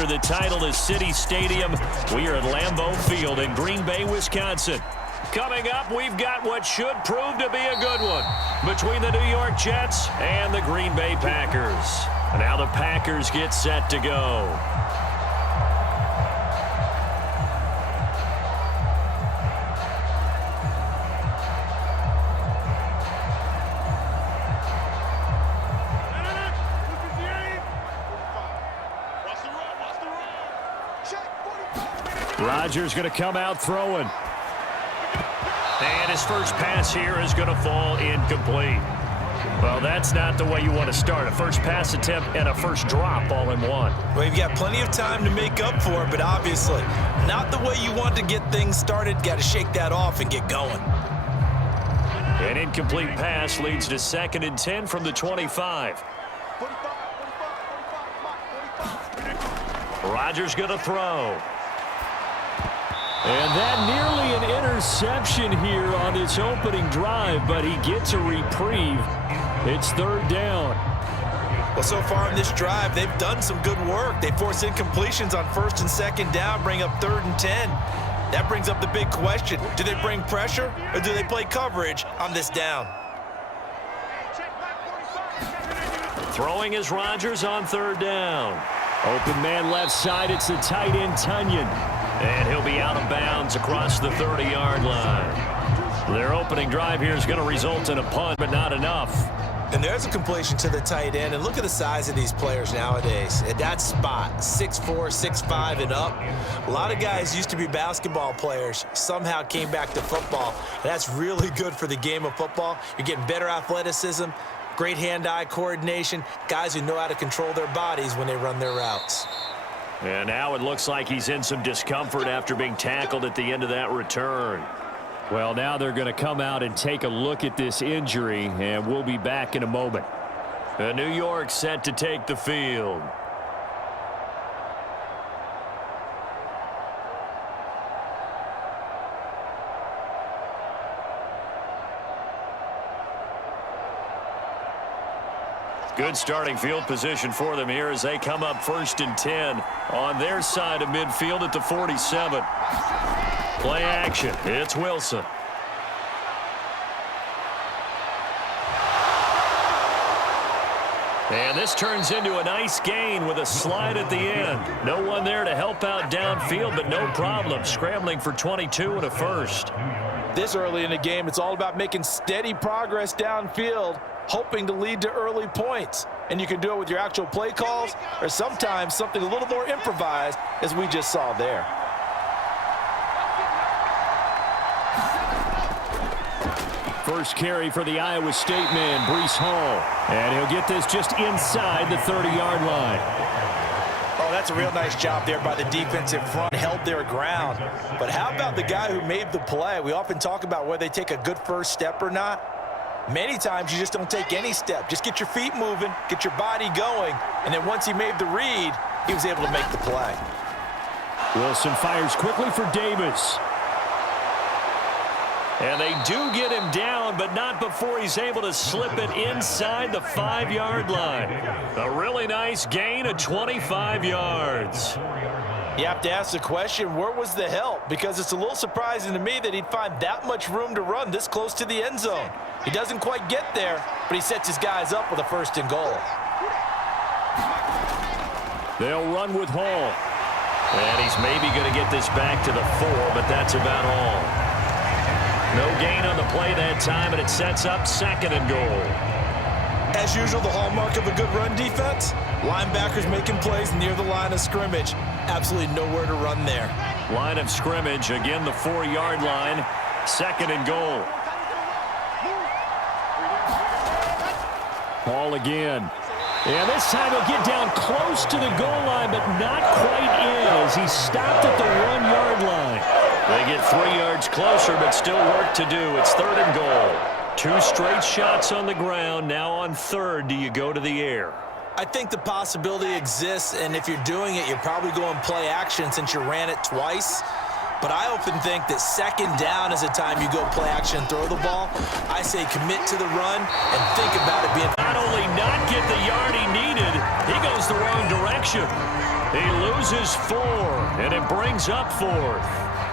under the title is City Stadium. We are at Lambeau Field in Green Bay, Wisconsin. Coming up, we've got what should prove to be a good one between the New York Jets and the Green Bay Packers. Now the Packers get set to go. Rodgers going to come out throwing. And his first pass here is going to fall incomplete. Well, that's not the way you want to start. A first pass attempt and a first drop all in one. Well, you've got plenty of time to make up for it, but obviously not the way you want to get things started. Got to shake that off and get going. An incomplete pass leads to 2nd and 10 from the 25. Rodgers going to throw. And that nearly an interception here on this opening drive, but he gets a reprieve. It's 3rd down. Well, so far in this drive, they've done some good work. They force incompletions on 1st and 2nd down, bring up 3rd and 10. That brings up the big question. Do they bring pressure or do they play coverage on this down? Throwing is Rodgers on 3rd down. Open man left side, it's the tight end Tunyon. And he'll be out of bounds across the 30-yard line. Their opening drive here is going to result in a punt, but not enough. And there's a completion to the tight end. And look at the size of these players nowadays. At that spot, 6'4", 6'5", and up. A lot of guys used to be basketball players, somehow came back to football. That's really good for the game of football. You're getting better athleticism, great hand-eye coordination, guys who know how to control their bodies when they run their routes. And now it looks like he's in some discomfort after being tackled at the end of that return. Well, now they're going to come out and take a look at this injury, and we'll be back in a moment. New York set to take the field. Good starting field position for them here as they come up 1st and 10 on their side of midfield at the 47. Play action. It's Wilson. And this turns into a nice gain with a slide at the end. No one there to help out downfield, but no problem. Scrambling for 22 and a first. This early in the game, it's all about making steady progress downfield, hoping to lead to early points. And you can do it with your actual play calls or sometimes something a little more improvised, as we just saw there. First carry for the Iowa State man, Breece Hall. And he'll get this just inside the 30-yard line. Oh, that's a real nice job there by the defensive front, held their ground. But how about the guy who made the play? We often talk about whether they take a good first step or not. Many times you just don't take any step. Just get your feet moving, get your body going, and then once he made the read, he was able to make the play. Wilson fires quickly for Davis. And they do get him down, but not before he's able to slip it inside the 5-yard line. A really nice gain of 25 yards. You have to ask the question, where was the help? Because it's a little surprising to me that he'd find that much room to run this close to the end zone. He doesn't quite get there, but he sets his guys up with a 1st and goal. They'll run with Hall. And he's maybe going to get this back to the 4, but that's about all. No gain on the play that time, and it sets up 2nd and goal. As usual, the hallmark of a good run defense, linebackers making plays near the line of scrimmage. Absolutely nowhere to run there. Line of scrimmage, again the 4-yard line, 2nd and goal. Ball again. And this time he'll get down close to the goal line, but not quite in as he stopped at the 1-yard line. They get 3 yards closer, but still work to do. It's 3rd and goal. 2 straight shots on the ground. Now on 3rd, do you go to the air? I think the possibility exists, and if you're doing it, you're probably going play action since you ran it twice. but I often think that second down is a time you go play action and throw the ball. I say commit to the run and think about it being... Not only not get the yard he needed, he goes the wrong direction. He loses 4, and it brings up 4th.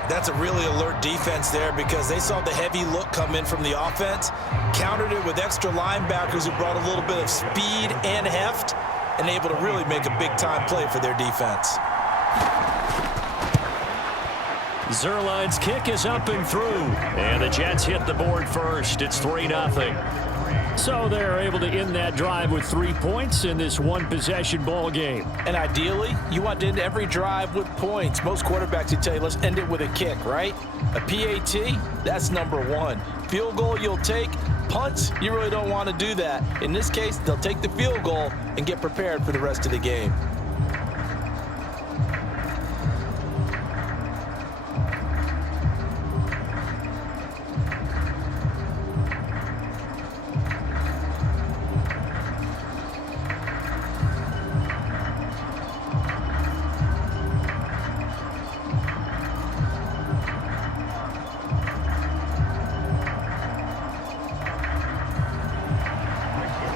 That's a really alert defense there because they saw the heavy look come in from the offense, countered it with extra linebackers who brought a little bit of speed and heft, and able to really make a big-time play for their defense. Zerline's kick is up and through, and the Jets hit the board first. It's 3-0. So they're able to end that drive with 3 points in this one-possession ball game. And ideally, you want to end every drive with points. Most quarterbacks would tell you, let's end it with a kick, right? A PAT, that's number 1. Field goal you'll take. Punts, you really don't want to do that. In this case, they'll take the field goal and get prepared for the rest of the game.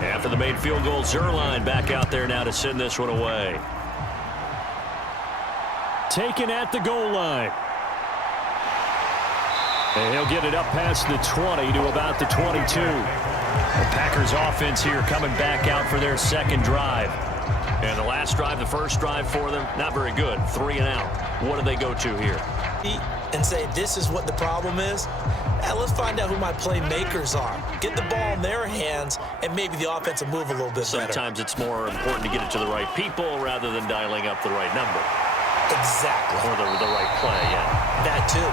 After the made field goal, Zerline back out there now to send this one away. Taken at the goal line. And he'll get it up past the 20 to about the 22. The Packers offense here coming back out for their second drive. And the last drive, the first drive for them, not very good. 3 and out. What do they go to here? And say, this is what the problem is? Let's find out who my playmakers are. Get the ball in their hands, and maybe the offense will move a little bit better. Sometimes it's more important to get it to the right people rather than dialing up the right number. Exactly. Or the right play, yeah. That too.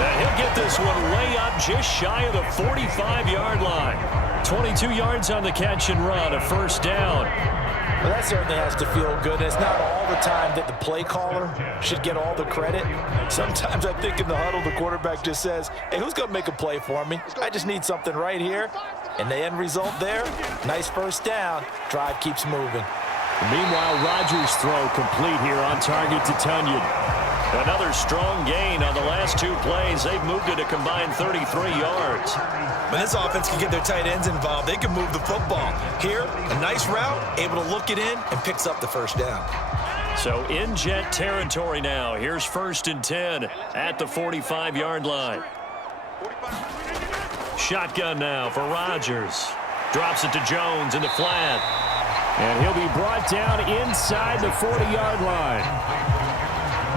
And he'll get this one way up just shy of the 45-yard line. 22 yards on the catch and run, a first down. Well, that certainly has to feel good. It's not all the time that the play caller should get all the credit. Sometimes I think in the huddle, the quarterback just says, hey, who's going to make a play for me? I just need something right here. And the end result there, nice first down. Drive keeps moving. Meanwhile, Rodgers' throw complete here on target to Tunyon. Another strong gain on the last 2 plays. They've moved it a combined 33 yards. When this offense can get their tight ends involved, they can move the football. Here, a nice route, able to look it in, and picks up the first down. So in Jet territory now. Here's 1st and 10 at the 45-yard line. Shotgun now for Rodgers. Drops it to Jones in the flat. And he'll be brought down inside the 40-yard line.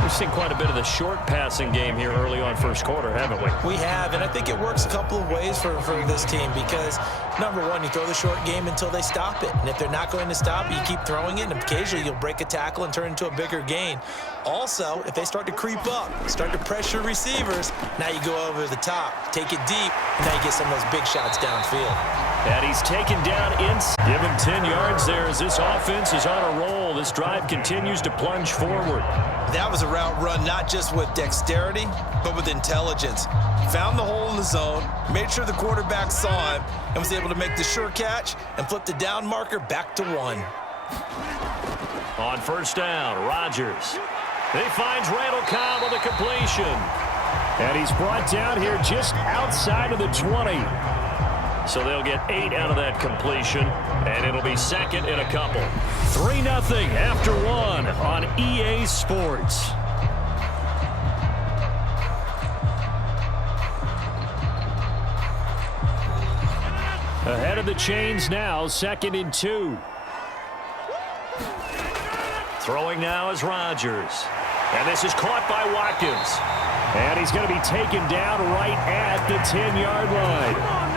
We've seen quite a bit of the short passing game here early on first quarter, haven't we? We have, and I think it works a couple of ways for this team because, number one, you throw the short game until they stop it. And if they're not going to stop, you keep throwing it, and occasionally you'll break a tackle and turn into a bigger gain. Also, if they start to creep up, start to pressure receivers, now you go over the top, take it deep, and now you get some of those big shots downfield. And he's taken down inside. Give him 10 yards there as this offense is on a roll. This drive continues to plunge forward. That was a route run not just with dexterity, but with intelligence. Found the hole in the zone, made sure the quarterback saw him, and was able to make the sure catch and flip the down marker back to 1. On first down, Rodgers. He finds Randall Cobb with a completion. And he's brought down here just outside of the 20. So they'll get 8 out of that completion, and it'll be second and a couple. 3-0 after 1 on EA Sports. Ahead of the chains now, 2nd and 2. Throwing now is Rodgers. And this is caught by Watkins. And he's going to be taken down right at the 10-yard line.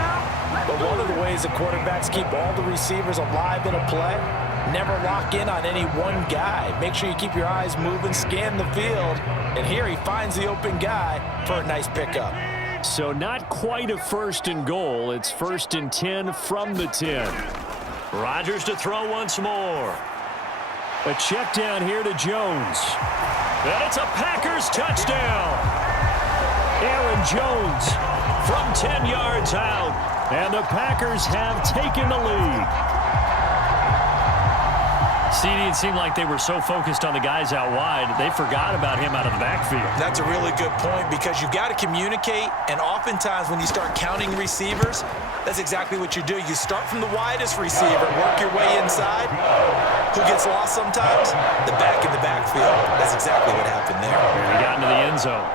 But one of the ways the quarterbacks keep all the receivers alive in a play, never lock in on any one guy. Make sure you keep your eyes moving, scan the field, and here he finds the open guy for a nice pickup. So not quite a 1st and goal. It's 1st and 10 from the 10. Rodgers to throw once more. A check down here to Jones. And it's a Packers touchdown. Aaron Jones from 10 yards out. And the Packers have taken the lead. CD, it seemed like they were so focused on the guys out wide, they forgot about him out of the backfield. That's a really good point because you've got to communicate, and oftentimes when you start counting receivers, that's exactly what you do. You start from the widest receiver, work your way inside. Who gets lost sometimes? The back in the backfield. That's exactly what happened there. And he got into the end zone.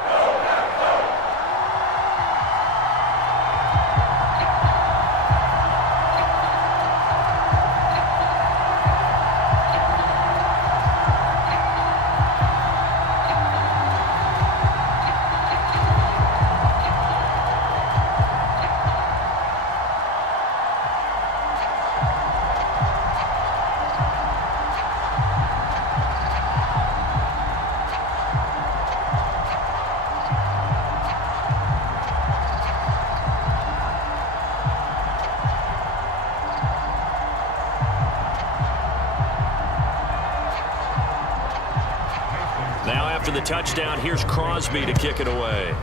Now after the touchdown, here's Crosby to kick it away.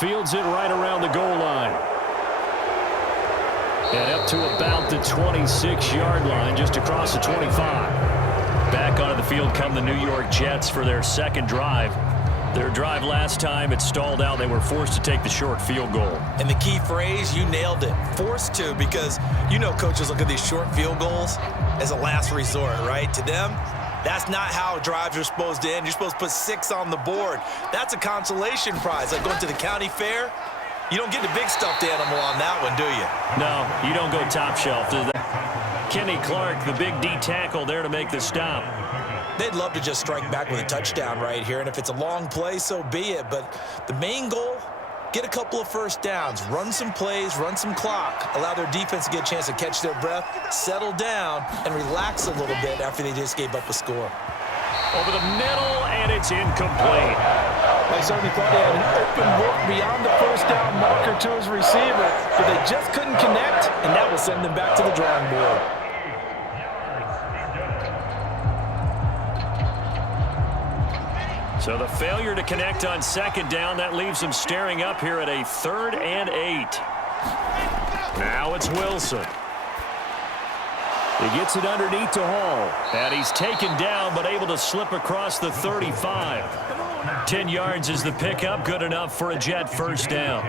Fields it right around the goal line. And up to about the 26-yard line, just across the 25. Back onto the field come the New York Jets for their second drive. Their drive last time, it stalled out. They were forced to take the short field goal. And the key phrase, you nailed it, forced to, because you know coaches look at these short field goals as a last resort, right? To them, that's not how drives are supposed to end. You're supposed to put 6 on the board. That's a consolation prize. Like going to the county fair, you don't get the big stuffed animal on that one, do you? No, you don't go top shelf. Kenny Clark, the big D tackle there to make the stop. They'd love to just strike back with a touchdown right here, and if it's a long play, so be it. But the main goal, get a couple of first downs, run some plays, run some clock, allow their defense to get a chance to catch their breath, settle down, and relax a little bit after they just gave up a score. Over the middle, and it's incomplete. They certainly thought he had an open look beyond the first down marker to his receiver, but they just couldn't connect, and that will send them back to the drawing board. So the failure to connect on second down, that leaves them staring up here at a 3rd and 8. Now it's Wilson. He gets it underneath to Hall. And he's taken down, but able to slip across the 35. 10 yards is the pickup, good enough for a Jet first down.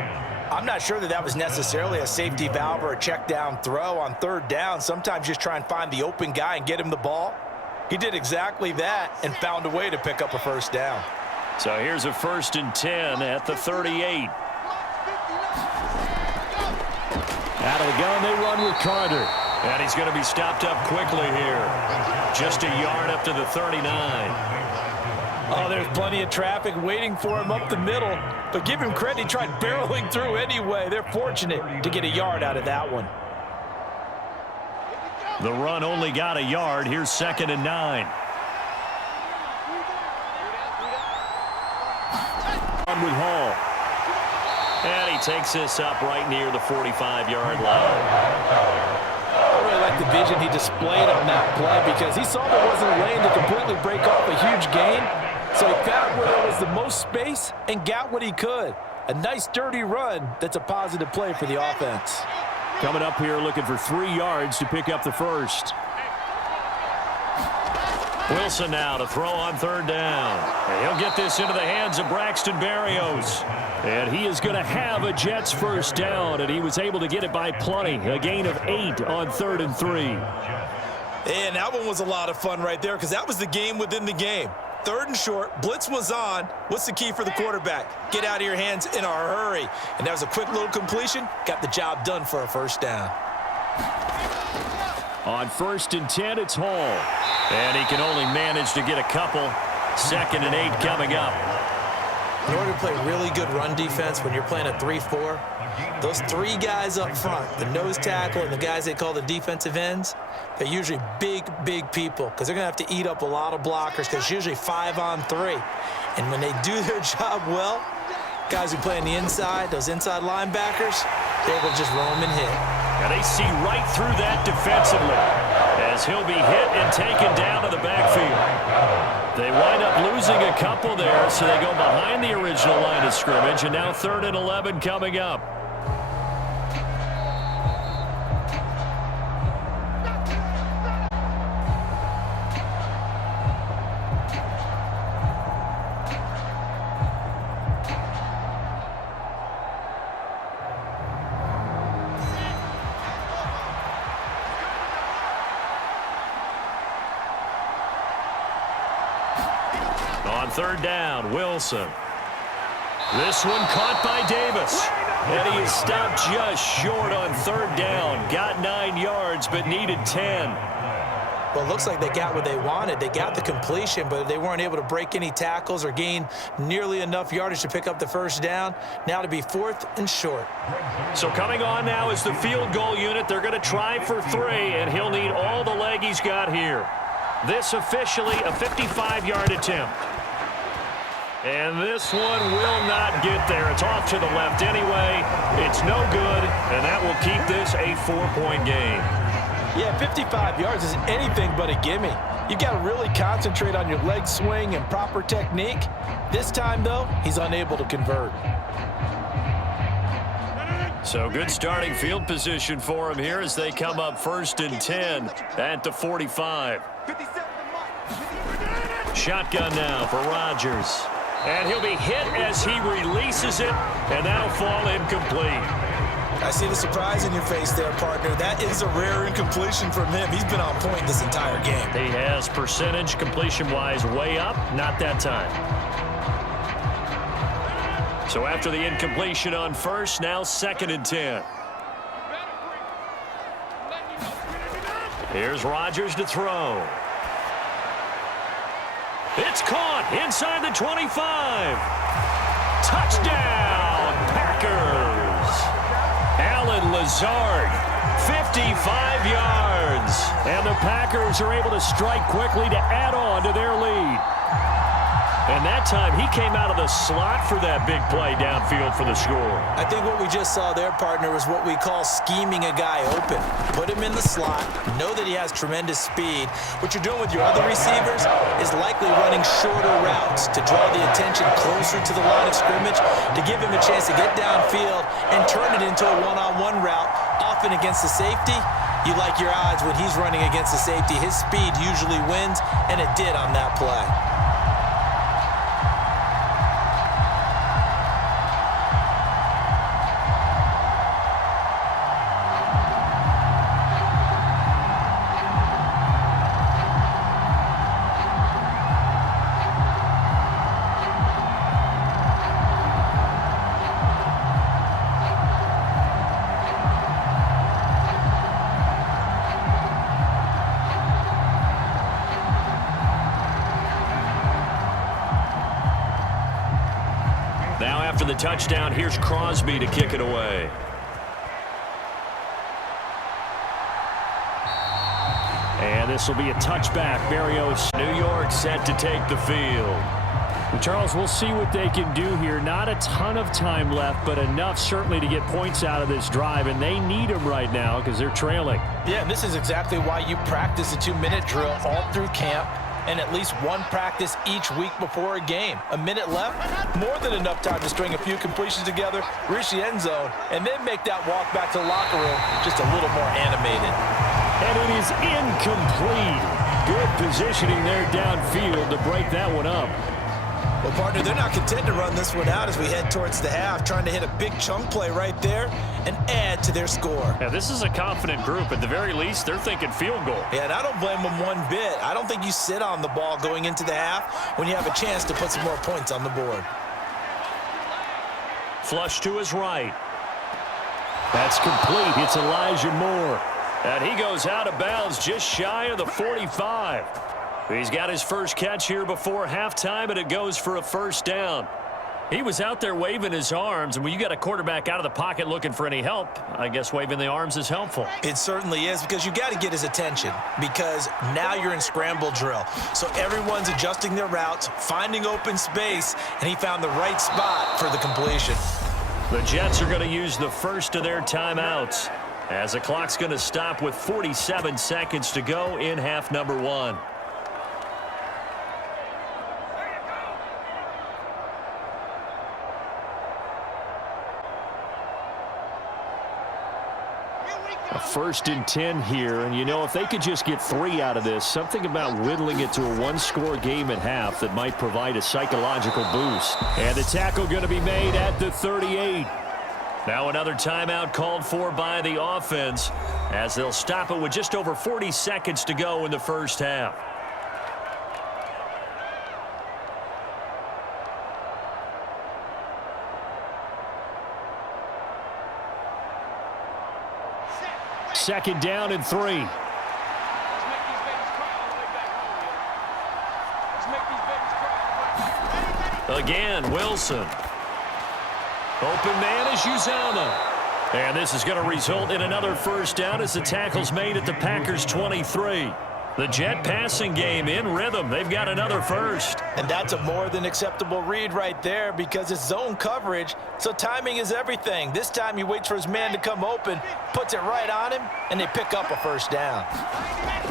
I'm not sure that was necessarily a safety valve or a check down throw on 3rd down. Sometimes just try and find the open guy and get him the ball. He did exactly that and found a way to pick up a first down. So here's a 1st and 10 at the 38. Out of the gun, they run with Carter. And he's going to be stopped up quickly here. Just a yard up to the 39. Oh, there's plenty of traffic waiting for him up the middle. But give him credit, he tried barreling through anyway. They're fortunate to get a yard out of that one. The run only got a yard. Here's 2nd and 9. On with Hall. And he takes this up right near the 45-yard line. I really like the vision he displayed on that play because he saw there wasn't a lane to completely break off a huge gain. So he found where there was the most space and got what he could. A nice, dirty run that's a positive play for the offense. Coming up here looking for 3 yards to pick up the first. Wilson now to throw on 3rd down. And he'll get this into the hands of Braxton Berrios. And he is going to have a Jets first down, and he was able to get it by plenty. A gain of 8 on 3rd and 3. And that one was a lot of fun right there because that was the game within the game. 3rd and short, blitz was on. What's the key for the quarterback? Get out of your hands in a hurry. And that was a quick little completion. Got the job done for a first down. On 1st and 10, it's Hall. And he can only manage to get a couple. 2nd and 8 coming up. In order to play really good run defense when you're playing a 3-4, those 3 guys up front, the nose tackle and the guys they call the defensive ends, they're usually big, big people because they're going to have to eat up a lot of blockers because it's usually 5 on 3. And when they do their job well, guys who play on the inside, those inside linebackers, they're able to just roam and hit. And they see right through that defensively as he'll be hit and taken down to the backfield. They wind up losing a couple there, so they go behind the original line of scrimmage, and now 3rd and 11 coming up. On third down, Wilson. This one caught by Davis. And he is stopped just short on third down. Got 9 yards, but needed 10. Well, it looks like they got what they wanted. They got the completion, but they weren't able to break any tackles or gain nearly enough yardage to pick up the first down. Now to be 4th and short. So coming on now is the field goal unit. They're going to try for 3, and he'll need all the leg he's got here. This officially a 55-yard attempt. And this one will not get there. It's off to the left anyway. It's no good, and that will keep this a 4-point game. Yeah, 55 yards is anything but a gimme. You've got to really concentrate on your leg swing and proper technique. This time, though, he's unable to convert. So good starting field position for him here as they come up 1st and 10 at the 45. Shotgun now for Rodgers. And he'll be hit as he releases it, and that'll fall incomplete. I see the surprise in your face there, partner. That is a rare incompletion from him. He's been on point this entire game. He has percentage completion-wise way up, not that time. So after the incompletion on first, now 2nd and 10. Here's Rodgers to throw. It's caught inside the 25. Touchdown, Packers. Allen Lazard, 55 yards. And the Packers are able to strike quickly to add on to their lead. And that time, he came out of the slot for that big play downfield for the score. I think what we just saw there, partner, was what we call scheming a guy open. Put him in the slot, know that he has tremendous speed. What you're doing with your other receivers is likely running shorter routes to draw the attention closer to the line of scrimmage, to give him a chance to get downfield and turn it into a one-on-one route, often against the safety. You like your odds when he's running against the safety. His speed usually wins, and it did on that play. After the touchdown, here's Crosby to kick it away. And this will be a touchback. Berrios, New York set to take the field. And Charles, we'll see what they can do here. Not a ton of time left, but enough certainly to get points out of this drive, and they need them right now because they're trailing. Yeah, and this is exactly why you practice a 2-minute drill all through camp, and at least one practice each week before a game. A minute left, more than enough time to string a few completions together, reach the end zone, and then make that walk back to the locker room just a little more animated. And it is incomplete. Good positioning there downfield to break that one up. Well, partner, they're not content to run this one out as we head towards the half, trying to hit a big chunk play right there and add to their score. Yeah, this is a confident group. At the very least, they're thinking field goal. Yeah, and I don't blame them one bit. I don't think you sit on the ball going into the half when you have a chance to put some more points on the board. Flush to his right. That's complete. It's Elijah Moore. And he goes out of bounds just shy of the 45. He's got his first catch here before halftime, and it goes for a first down. He was out there waving his arms, and when you got a quarterback out of the pocket looking for any help, I guess waving the arms is helpful. It certainly is, because you got to get his attention, because now you're in scramble drill. So everyone's adjusting their routes, finding open space, and he found the right spot for the completion. The Jets are going to use the first of their timeouts, as the clock's going to stop with 47 seconds to go in half number 1. A 1st and 10 here, and you know, if they could just get 3 out of this, something about whittling it to a one-score game at half that might provide a psychological boost. And the tackle going to be made at the 38. Now another timeout called for by the offense, as they'll stop it with just over 40 seconds to go in the first half. second down and 3. Again, Wilson. Open man is Uzama. And this is going to result in another first down as the tackle's made at the Packers' 23. The Jet passing game in rhythm. They've got another first. And that's a more than acceptable read right there because it's zone coverage, so timing is everything. This time he waits for his man to come open, puts it right on him, and they pick up a first down.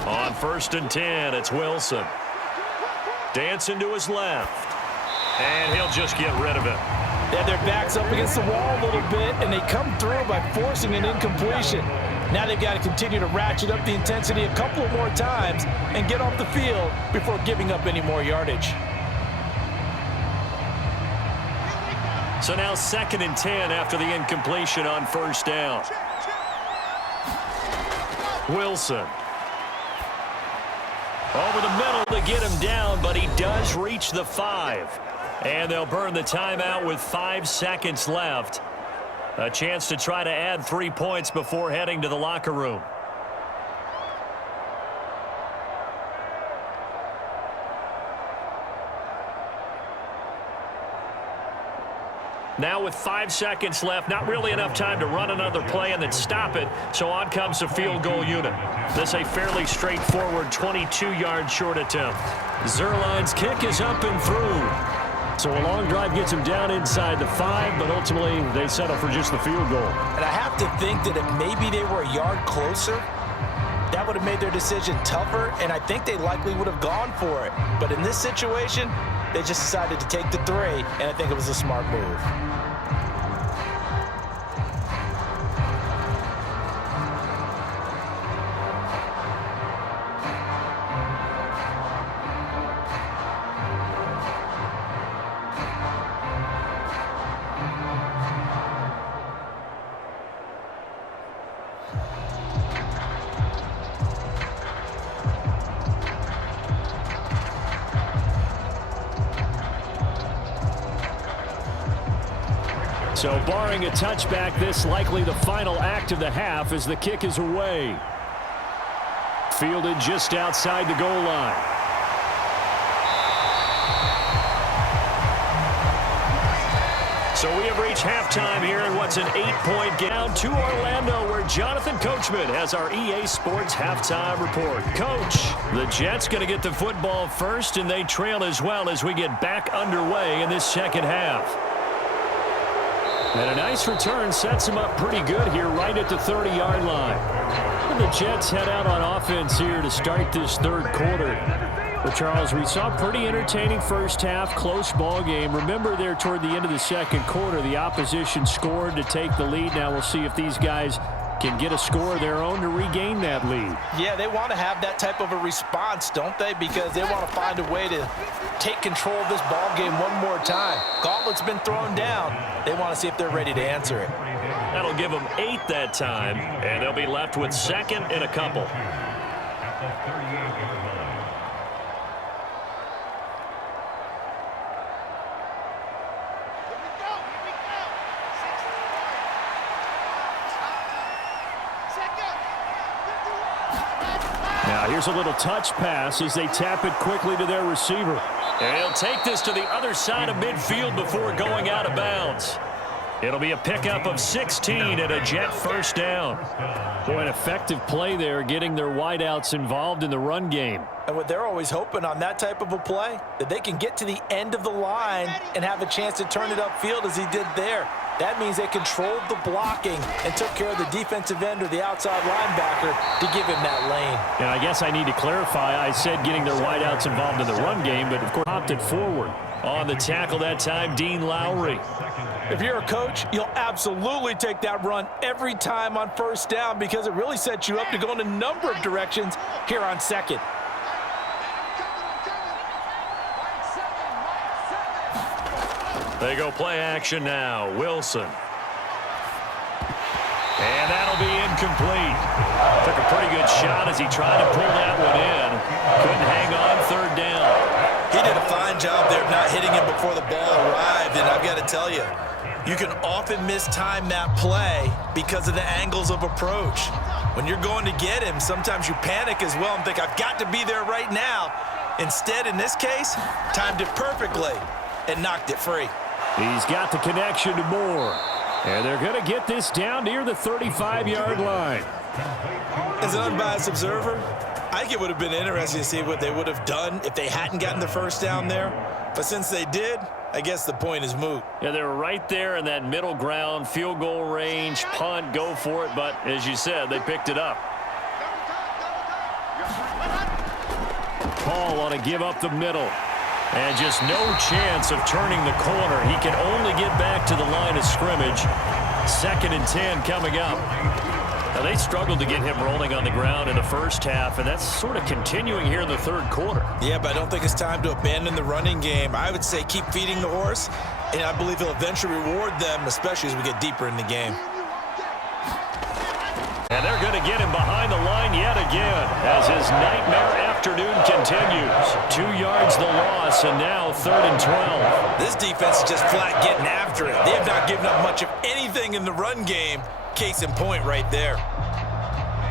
On 1st and 10, it's Wilson. Dancing to his left. And he'll just get rid of it. They have their backs up against the wall a little bit, and they come through by forcing an incompletion. Now they've got to continue to ratchet up the intensity a couple of more times and get off the field before giving up any more yardage. So now 2nd and 10 after the incompletion on first down. Wilson. Over the middle to get him down, but he does reach the 5. And they'll burn the timeout with 5 seconds left. A chance to try to add 3 points before heading to the locker room. Now with 5 seconds left, not really enough time to run another play and then stop it, so on comes the field goal unit. This a fairly straightforward 22-yard short attempt. Zerline's kick is up and through. So a long drive gets him down inside the 5, but ultimately they settle for just the field goal. And I have to think that if maybe they were a yard closer, that would have made their decision tougher, and I think they likely would have gone for it. But in this situation, they just decided to take the 3, and I think it was a smart move. So barring a touchback, this likely the final act of the half as the kick is away. Fielded just outside the goal line. So we have reached halftime here in what's an 8-point game. Down to Orlando, where Jonathan Coachman has our EA Sports halftime report. Coach, the Jets going to get the football first, and they trail as well as we get back underway in this second half. And a nice return sets him up pretty good here right at the 30-yard line. And the Jets head out on offense here to start this third quarter. But Charles, we saw a pretty entertaining first half, close ball game. Remember there toward the end of the second quarter, the opposition scored to take the lead. Now we'll see if these guys can get a score of their own to regain that lead. Yeah, they want to have that type of a response, don't they? Because they want to find a way to take control of this ball game one more time. Gauntlet's been thrown down. They want to see if they're ready to answer it. That'll give them 8 that time, and they'll be left with 2nd and a couple. Now here's a little touch pass as they tap it quickly to their receiver. And he'll take this to the other side of midfield before going out of bounds. It'll be a pickup of 16 and a Jet first down. Boy, an effective play there, getting their wideouts involved in the run game. And what they're always hoping on that type of a play, that they can get to the end of the line and have a chance to turn it upfield as he did there. That means they controlled the blocking and took care of the defensive end or the outside linebacker to give him that lane. And I guess I need to clarify, I said getting their wideouts involved in the run game, but of course popped it forward. On the tackle that time, Dean Lowry. If you're a coach, you'll absolutely take that run every time on first down because it really sets you up to go in a number of directions here on second. They go play action now. Wilson. And that'll be incomplete. Took a pretty good shot as he tried to pull that one in. Couldn't hang on 3rd down. He did a fine job there of not hitting him before the ball arrived. and I've got to tell you, you can often mistime that play because of the angles of approach. When you're going to get him, sometimes you panic as well and think, I've got to be there right now. Instead, in this case, timed it perfectly and knocked it free. He's got the connection to Moore. And they're going to get this down near the 35-yard line. As an unbiased observer, I think it would have been interesting to see what they would have done if they hadn't gotten the first down there. But since they did, I guess the point is moot. Yeah, they were right there in that middle ground, field goal range, punt, go for it. But as you said, they picked it up. Paul want to give up the middle. And just no chance of turning the corner. He can only get back to the line of scrimmage. 2nd and 10 coming up. Now, they struggled to get him rolling on the ground in the first half, and that's sort of continuing here in the third quarter. Yeah, but I don't think it's time to abandon the running game. I would say keep feeding the horse, and I believe he'll eventually reward them, especially as we get deeper in the game. And they're going to get him behind the line yet again as his nightmare afternoon continues. 2 yards the loss, and now 3rd and 12. This defense is just flat getting after it. They have not given up much of anything in the run game. Case in point right there.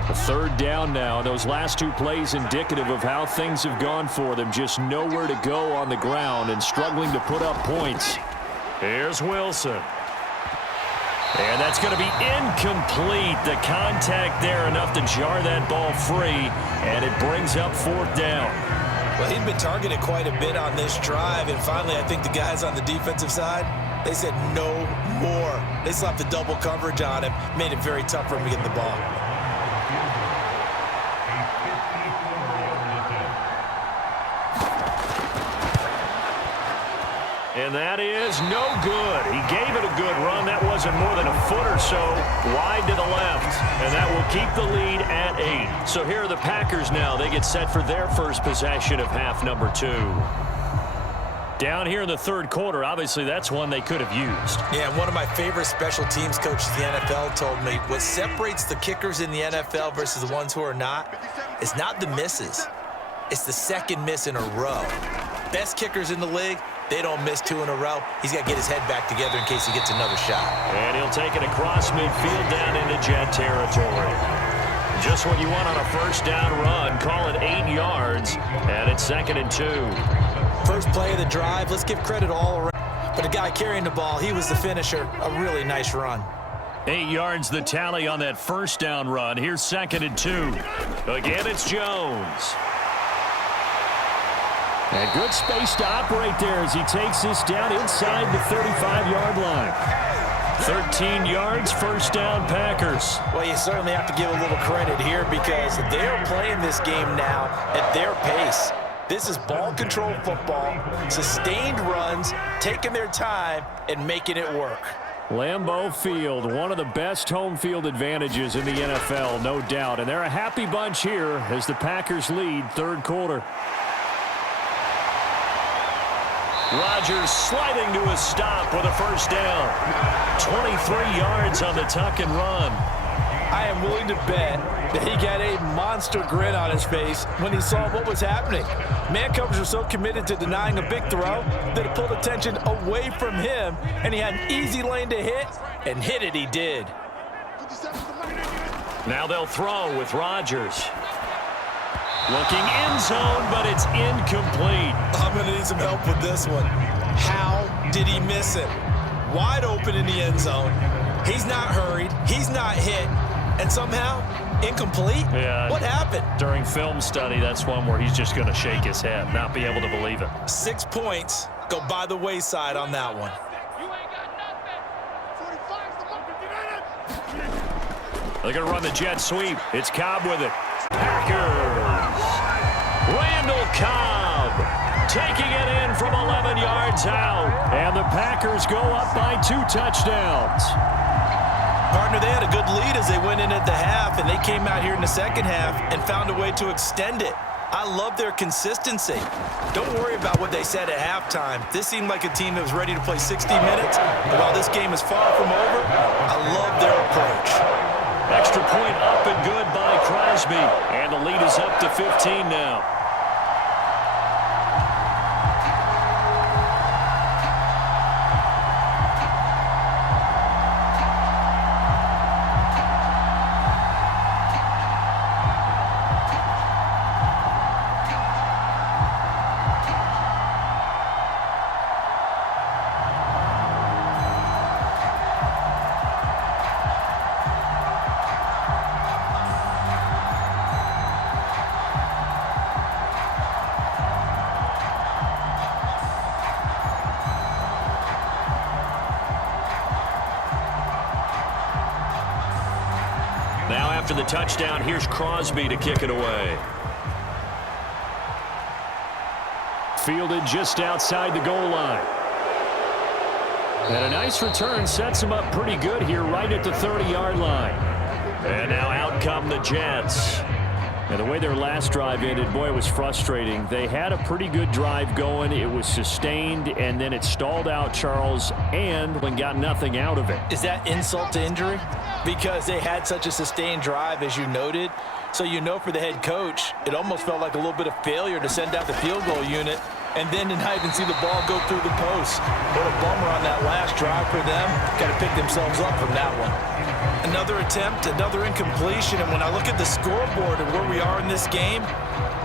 The 3rd down now. Those last 2 plays indicative of how things have gone for them. Just nowhere to go on the ground and struggling to put up points. Here's Wilson. And that's going to be incomplete. The contact there enough to jar that ball free, and it brings up 4th down. Well, he'd been targeted quite a bit on this drive, and finally I think the guys on the defensive side, they said no more. They slapped the double coverage on him, made it very tough for him to get the ball. And that is no good. He gave it a good run. That wasn't more than a foot or so wide to the left. And that will keep the lead at 8. So here are the Packers now. They get set for their first possession of half number 2. Down here in the 3rd quarter, obviously that's one they could have used. Yeah, and one of my favorite special teams coaches in the NFL told me what separates the kickers in the NFL versus the ones who are not is not the misses. It's the second miss in a row. Best kickers in the league, they don't miss 2 in a row. He's got to get his head back together in case he gets another shot. And he'll take it across midfield down into Jet territory. Just what you want on a first down run. Call it 8 yards, and it's 2nd and 2. First play of the drive, let's give credit all around. But the guy carrying the ball, he was the finisher. A really nice run. 8 yards the tally on that first down run. Here's 2nd and 2. Again, it's Jones. And good space to operate there as he takes this down inside the 35-yard line. 13 yards, first down, Packers. Well, you certainly have to give a little credit here because they're playing this game now at their pace. This is ball control football, sustained runs, taking their time, and making it work. Lambeau Field, one of the best home field advantages in the NFL, no doubt. And they're a happy bunch here as the Packers lead 3rd quarter. Rodgers sliding to a stop with a first down. 23 yards on the tuck and run. I am willing to bet that he got a monster grin on his face when he saw what was happening. Man coverage was so committed to denying a big throw that it pulled attention away from him, and he had an easy lane to hit, and hit it he did. Now they'll throw with Rodgers. Looking end zone, but it's incomplete. I'm going to need some help with this one. How did he miss it? Wide open in the end zone. He's not hurried. He's not hit. And somehow, incomplete? Yeah. What happened? During film study, that's one where he's just going to shake his head, not be able to believe it. 6 points go by the wayside on that one. They're going to run the jet sweep. It's Cobb with it. Packers. Randall Cobb taking it in from 11 yards out. And the Packers go up by 2 touchdowns. Partner, they had a good lead as they went in at the half, and they came out here in the second half and found a way to extend it. I love their consistency. Don't worry about what they said at halftime. This seemed like a team that was ready to play 60 minutes. And while this game is far from over, I love their approach. Extra point up and good by Crosby. And the lead is up to 15 now. after the touchdown. Here's Crosby to kick it away. Fielded just outside the goal line. And a nice return sets him up pretty good here right at the 30-yard line. And now out come the Jets. And the way their last drive ended, boy, it was frustrating. They had a pretty good drive going. It was sustained, and then it stalled out, Charles, and got nothing out of it. Is that insult to injury? Because they had such a sustained drive, as you noted. So you know for the head coach, it almost felt like a little bit of failure to send out the field goal unit and then to not even see the ball go through the post. What a bummer on that last drive for them. Got to pick themselves up from that one. Another attempt, another incompletion, and when I look at the scoreboard and where we are in this game,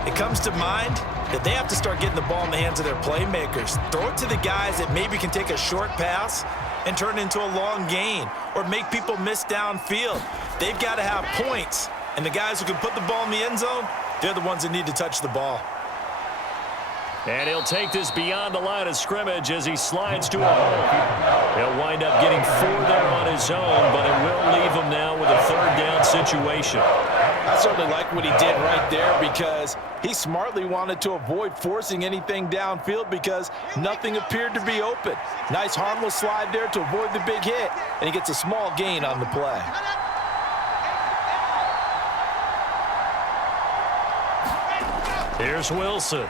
it comes to mind that they have to start getting the ball in the hands of their playmakers. Throw it to the guys that maybe can take a short pass and turn it into a long gain or make people miss downfield. They've got to have points, and the guys who can put the ball in the end zone, they're the ones that need to touch the ball. And he'll take this beyond the line of scrimmage as he slides to a hole. He'll wind up getting 4 there on his own, but it will leave him now with a 3rd down situation. I certainly like what he did right there because he smartly wanted to avoid forcing anything downfield because nothing appeared to be open. Nice harmless slide there to avoid the big hit, and he gets a small gain on the play. Here's Wilson.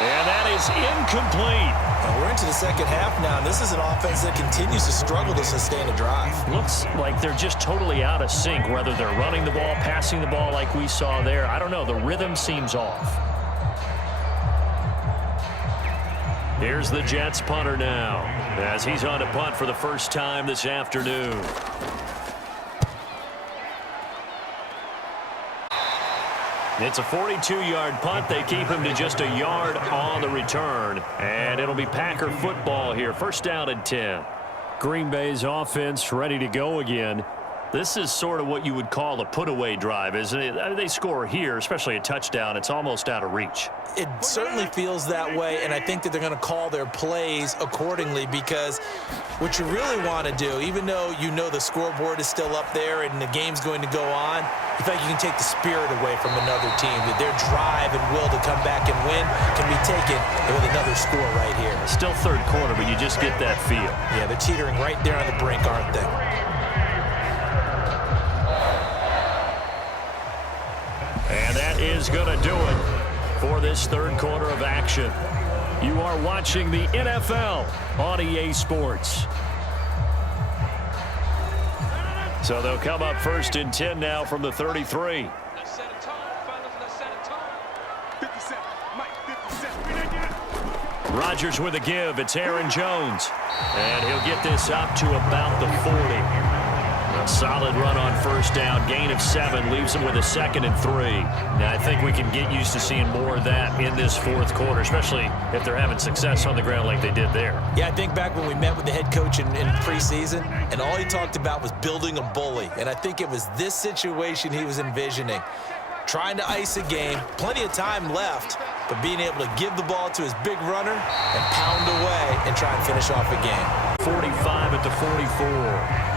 And that is incomplete. Well, we're into the second half now, and this is an offense that continues to struggle to sustain a drive. Looks like they're just totally out of sync, whether they're running the ball, passing the ball like we saw there. I don't know. The rhythm seems off. Here's the Jets punter now as he's on to punt for the first time this afternoon. It's a 42-yard punt. They keep him to just a yard on the return. And it'll be Packer football here. First down and 10. Green Bay's offense ready to go again. This is sort of what you would call a put-away drive, isn't it? They score here, especially a touchdown. It's almost out of reach. It certainly feels that way, and I think that they're going to call their plays accordingly because what you really want to do, even though you know the scoreboard is still up there and the game's going to go on, you feel like you can take the spirit away from another team, that their drive and will to come back and win can be taken with another score right here. Still third quarter, but you just get that feel. Yeah, they're teetering right there on the brink, aren't they? And that is going to do it for this third quarter of action. You are watching the NFL on EA Sports. So they'll come up 1st and 10 now from the 33. Rodgers with a give. It's Aaron Jones. And he'll get this up to about the 40. A solid run on first down. Gain of 7 leaves him with a 2nd and 3. Now, I think we can get used to seeing more of that in this fourth quarter, especially if they're having success on the ground like they did there. Yeah, I think back when we met with the head coach in preseason, and all he talked about was building a bully. And I think it was this situation he was envisioning. Trying to ice a game, plenty of time left, but being able to give the ball to his big runner and pound away and try and finish off a game. 45 at the 44.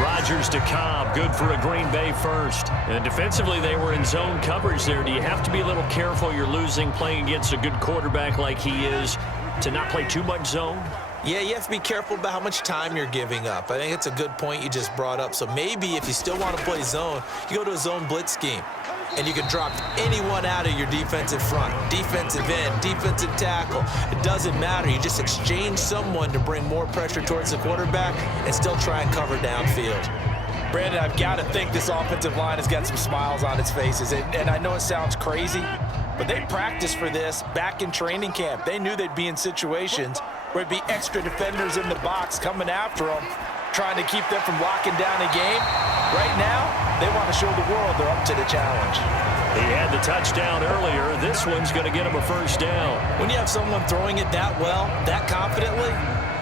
Rodgers to Cobb, good for a Green Bay first. And defensively, they were in zone coverage there. Do you have to be a little careful? You're losing playing against a good quarterback like he is to not play too much zone? Yeah, you have to be careful about how much time you're giving up. I think it's a good point you just brought up. So maybe if you still want to play zone, you go to a zone blitz scheme. And you can drop anyone out of your defensive front, defensive end, defensive tackle. It doesn't matter. You just exchange someone to bring more pressure towards the quarterback and still try and cover downfield. Brandon, I've got to think this offensive line has got some smiles on its faces. And I know it sounds crazy, but they practiced for this back in training camp. They knew they'd be in situations where it'd be extra defenders in the box coming after them, trying to keep them from locking down a game. Right now, they want to show the world they're up to the challenge. He had the touchdown earlier. This one's going to get him a first down. When you have someone throwing it that well, that confidently,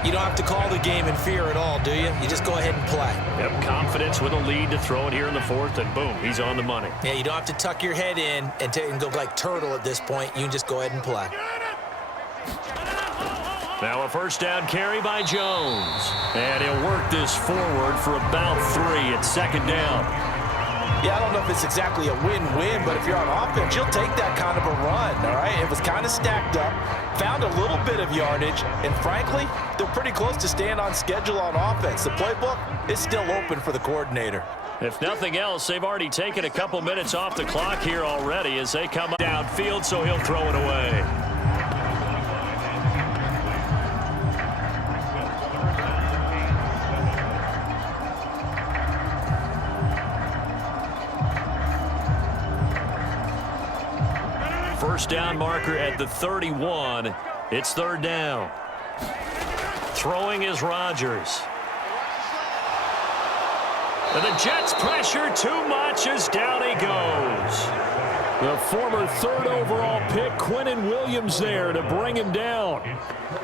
you don't have to call the game in fear at all, do you? You just go ahead and play. Yep, confidence with a lead to throw it here in the fourth, and boom, he's on the money. Yeah, you don't have to tuck your head in and go like turtle at this point. You can just go ahead and play. Now a first down carry by Jones. And he'll work this forward for about 3 at second down. Yeah, I don't know if it's exactly a win-win, but if you're on offense, you'll take that kind of a run, all right? It was kind of stacked up, found a little bit of yardage, and frankly, they're pretty close to staying on schedule on offense. The playbook is still open for the coordinator. If nothing else, they've already taken a couple minutes off the clock here already as they come downfield, so he'll throw it away. First down marker at the 31. It's third down. Throwing is Rodgers. And the Jets pressure too much as down he goes. The former 3rd overall pick, Quinnen Williams, there to bring him down.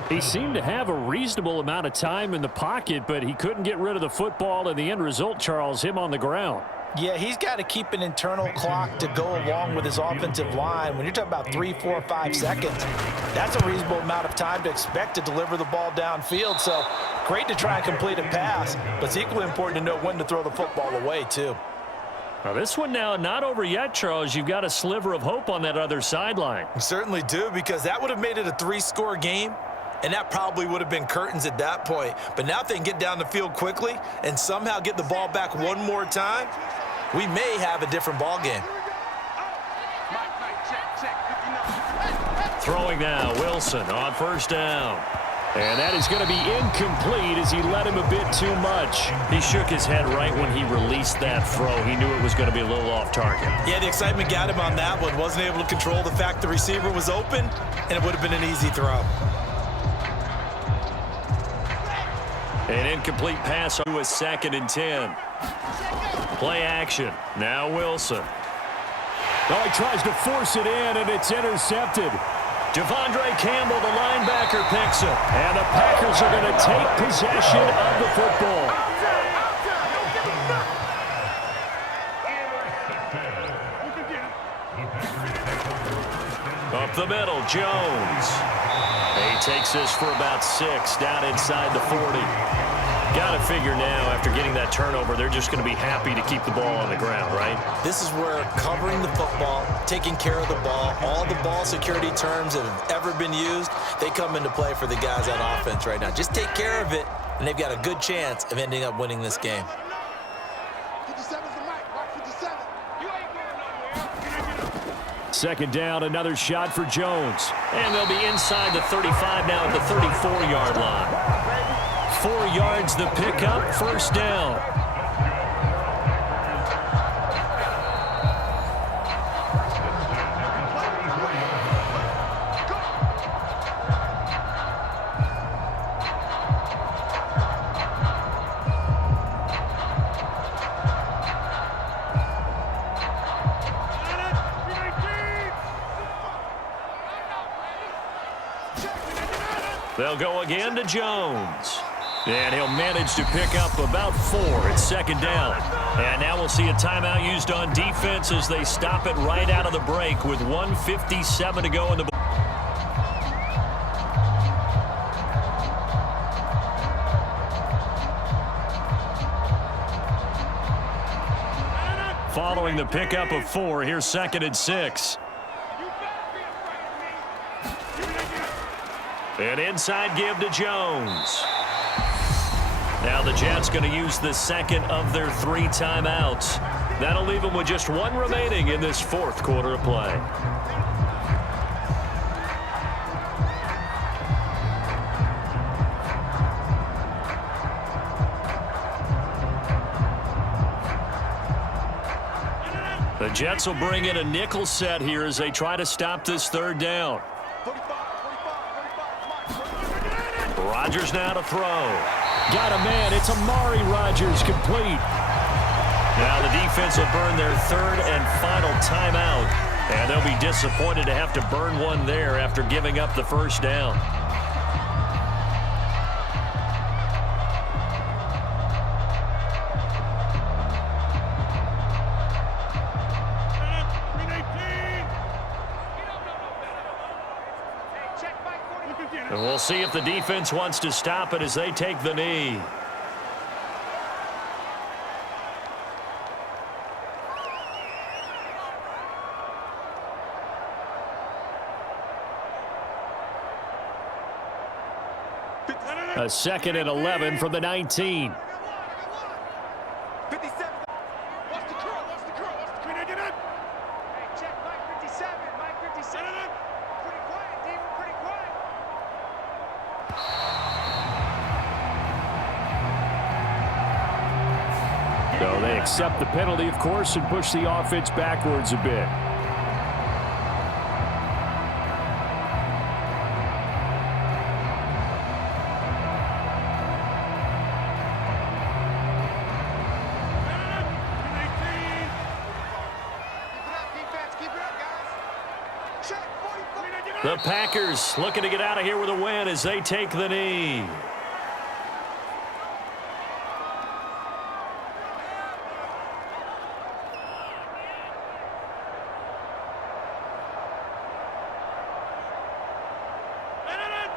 He seemed to have a reasonable amount of time in the pocket, but he couldn't get rid of the football, and the end result, Charles, him on the ground. Yeah, he's got to keep an internal clock to go along with his offensive line. When you're talking about 3, 4, 5 seconds, that's a reasonable amount of time to expect to deliver the ball downfield. So great to try and complete a pass, but it's equally important to know when to throw the football away, too. Now this one now not over yet, Charles. You've got a sliver of hope on that other sideline. You certainly do, because that would have made it a 3-score game, and that probably would have been curtains at that point. But now if they can get down the field quickly and somehow get the ball back one more time, we may have a different ball game. Throwing now, Wilson on first down. And that is going to be incomplete as he let him a bit too much. He shook his head right when he released that throw. He knew it was going to be a little off target. Yeah, the excitement got him on that one. Wasn't able to control the fact the receiver was open, and it would have been an easy throw. An incomplete pass to a 2nd and 10. Play action. Now Wilson. Oh, he tries to force it in, and it's intercepted. Devondre Campbell, the linebacker, picks it. And the Packers are going to take possession of the football. Up the middle, Jones. He takes this for about 6 down inside the 40. Got to figure now, after getting that turnover, they're just going to be happy to keep the ball on the ground, right? This is where covering the football, taking care of the ball, all the ball security terms that have ever been used, they come into play for the guys on offense right now. Just take care of it, and they've got a good chance of ending up winning this game. 57's the mic. Watch 57. You ain't going nowhere. Second down, another shot for Jones. And they'll be inside the 35 now at the 34-yard line. 4 yards the pickup, first down. They'll go again to Jones. And he'll manage to pick up about 4 at second down. And now we'll see a timeout used on defense as they stop it right out of the break with 1:57 to go in the ball. Following the pickup of 4, here's 2nd and 6. An inside give to Jones. Now the Jets going to use the 2nd of their 3 timeouts. That'll leave them with just 1 remaining in this 4th quarter of play. The Jets will bring in a nickel set here as they try to stop this 3rd down. Rodgers now to throw. Got a man. It's Amari Rodgers, complete. Now the defense will burn their 3rd and final timeout. And they'll be disappointed to have to burn one there after giving up the first down. And we'll see if the defense wants to stop it as they take the knee. A 2nd and 11 from the 19. 57. What's the curl? What's the curl? What's the curl? Hey, check Mike 57. Mike 57. Pretty quiet, D. We're pretty quiet. So they accept the penalty, of course, and push the offense backwards a bit. The Packers looking to get out of here with a win as they take the knee.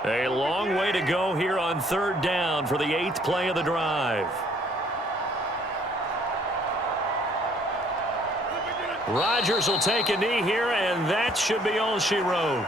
A long way to go here on 3rd down for the 8th play of the drive. Rodgers will take a knee here, and that should be all she wrote.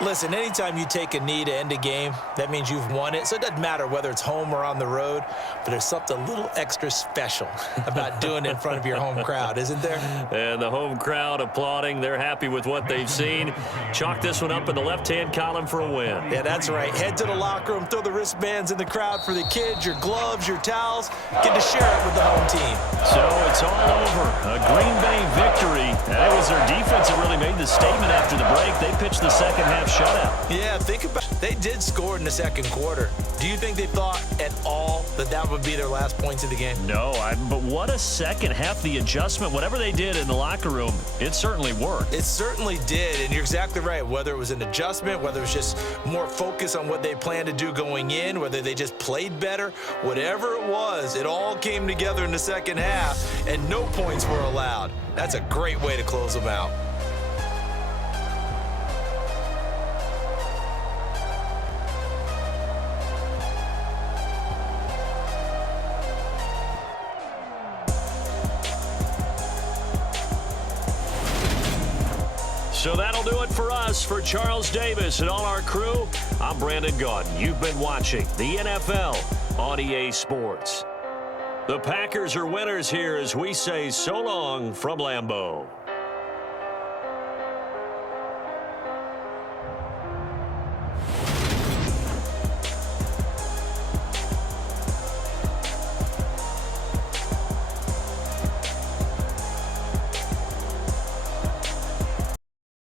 Listen, anytime you take a knee to end a game, that means you've won it. So it doesn't matter whether it's home or on the road, but there's something a little extra special about doing it in front of your home crowd, isn't there? And the home crowd applauding. They're happy with what they've seen. Chalk this one up in the left-hand column for a win. Yeah, that's right. Head to the locker room, throw the wristbands in the crowd for the kids, your gloves, your towels. Get to share it with the home team. So it's all over. A Green Bay victory. And it was their defense that really made the statement after the break. They pitched the second half shutout. Yeah, think about it. They did score in the 2nd quarter. Do you think they thought at all that that would be their last points of the game? No, but what a second half. The adjustment, whatever they did in the locker room, it certainly worked. It certainly did, and you're exactly right. Whether it was an adjustment, whether it was just more focus on what they planned to do going in, whether they just played better, whatever it was, it all came together in the 2nd half, and no points were allowed. That's a great way to close them out. So that'll do it for us. For Charles Davis and all our crew, I'm Brandon Gaudin. You've been watching the NFL on EA Sports. The Packers are winners here as we say so long from Lambeau.